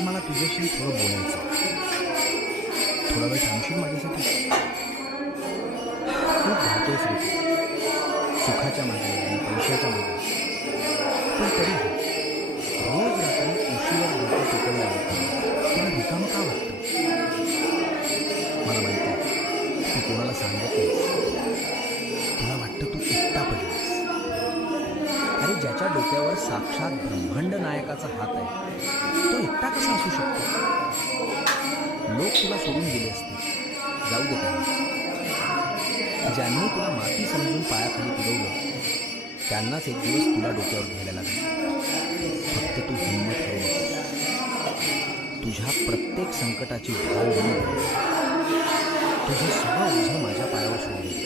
आज मला तुझ्याशी थोडं बोलायचं आहे. थोडा वेळ थांबशील माझ्यासाठी? खूप धावतोयस रे तू, सुखाच्या मागे आणि पैशाच्या मागे. पण तरीही रोज रात्री उशीवर डोकं टेकवल्यावर तुला रिकामं का वाटतं? मला माहिती आहे तू कोणाला सांगत नाहीस. तुला वाटतं तू एकटा पडलास. अरे ज्याच्या डोक्यावर साक्षात ब्रह्मांड नायकाचा हात आहे तो एकटा कसा असू शकतो? लोक तुला सोडून गेले असते, जाऊ दे त्यांना. ज्यांनी तुला माती समजून पायाखाली तुडवलं त्यांनाच एक दिवस तुला डोक्यावर घ्यायला लागलं. फक्त तू हिंमत करू नकोस. तुझ्या प्रत्येक संकटाची ढाल बनून तुझं सगळं ओझं माझ्या पायावर सोडलं.